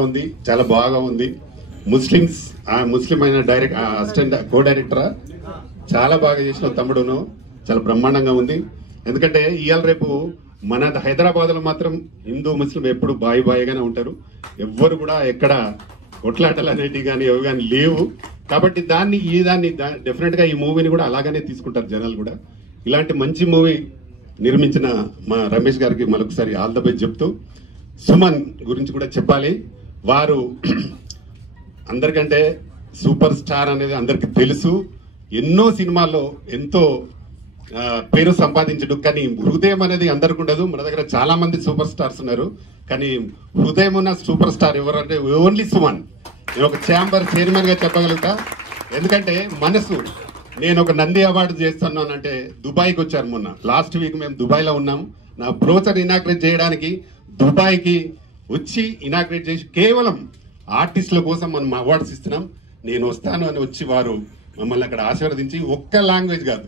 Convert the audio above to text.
ఉంది, చాలా బాగా ఉంది. ముస్లిం అయిన డైరెక్ట్ అసిస్టెంట్ కో డైరెక్టర్ చాలా బాగా చేసిన తమ్ముడును, చాలా బ్రహ్మాండంగా ఉంది. ఎందుకంటే ఇవాళ రేపు మన హైదరాబాద్ లో మాత్రం హిందూ ముస్లిం ఎప్పుడు బాయిగానే ఉంటారు. ఎవ్వరు కూడా ఎక్కడ కొట్లాటలు అనేటివి కానీ ఎవి కానీ లేవు. కాబట్టి దాన్ని డెఫినెట్ గా ఈ మూవీని కూడా అలాగనే తీసుకుంటారు జనాలు కూడా. ఇలాంటి మంచి మూవీ నిర్మించిన మా రమేష్ గారికి మరొకసారి ఆల్ ద బెస్ట్ చెప్తూ, సుమన్ గురించి కూడా చెప్పాలి. వారు అందరికంటే సూపర్ స్టార్ అనేది అందరికి తెలుసు. ఎన్నో సినిమాల్లో ఎంతో పేరు సంపాదించడు. కానీ హృదయం అనేది అందరికి ఉండదు. మన దగ్గర చాలా మంది సూపర్ స్టార్స్ ఉన్నారు, కానీ హృదయం ఉన్న సూపర్ స్టార్ ఎవరంటే ఓన్లీ సుమన్. నేను ఒక ఛాంబర్ చైర్మన్ గా చెప్పగలుగుతా. ఎందుకంటే మనసు, నేను ఒక నంది అవార్డు చేస్తున్నానంటే దుబాయ్కి వచ్చారు మొన్న. లాస్ట్ వీక్ మేము దుబాయ్ లో ఉన్నాం. నా బ్రోచర్ ఇనాగ్రేట్ చేయడానికి దుబాయ్కి వచ్చి ఇనాగ్రేట్ చేసి కేవలం ఆర్టిస్టుల కోసం మనం అవార్డ్స్ ఇస్తున్నాం. నేను వస్తాను అని వచ్చి వారు మమ్మల్ని అక్కడ ఆశీర్వదించి, ఒక్క లాంగ్వేజ్ కాదు